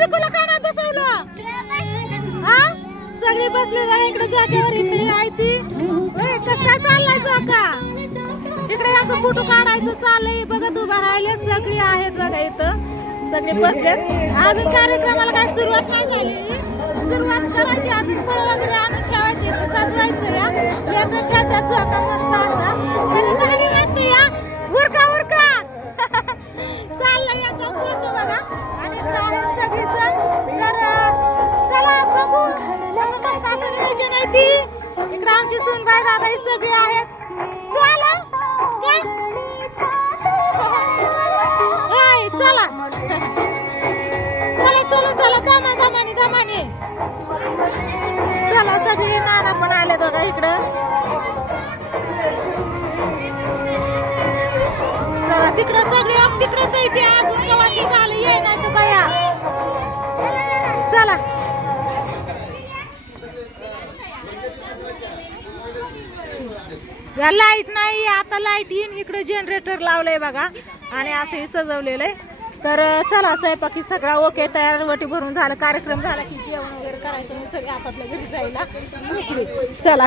पिकूला का नाही बसवलं? हा सगळे बसले आहे इकडे जागेवर. इकडे आहे ती कसं काय चाललाय जोका? इकडे याचं फोटो काढायचं चाललंय. बघत उभा राहिले सगळे आहेत बघा इथं. सगळे बसलेत. अजून कार्यक्रमाला काय सुरुवात नाही झाली. सुरुवात करायची. अजून फळ वगैरे आणून ठेवायची. सजवायचं या लेकरं खेळतात झोका मस्त असा. आणि गाडी म्हणते या उरका उरका. चाललंय याचा फोटो बघा. आणि सगळीच तर चला बघू कसं मस्त असं नियोजन आहे ती. इकडे आमची सुनबाई दादा ही सगळे आहेत. तू आला काय? हाय चला चला चला चला दमा दमाने दमाने चला. सगळे नाना पण आले बघा इकडं. चला तिकडं सगळे तिकडंच येते. अजून कवाची झालं ये नाही तर बाया. चला या लाईट नाही आता. लाईट येईन. इकडे जनरेटर लावलंय बघा आणि असंही सजवलेलं आहे. तर चला स्वयंपाकी सगळा ओके तयार. वटी भरून झालं. कार्यक्रम झाला की जेवण वगैरे करायचं. मी सगळे आपापल्या घरी जायला मोकळी. चला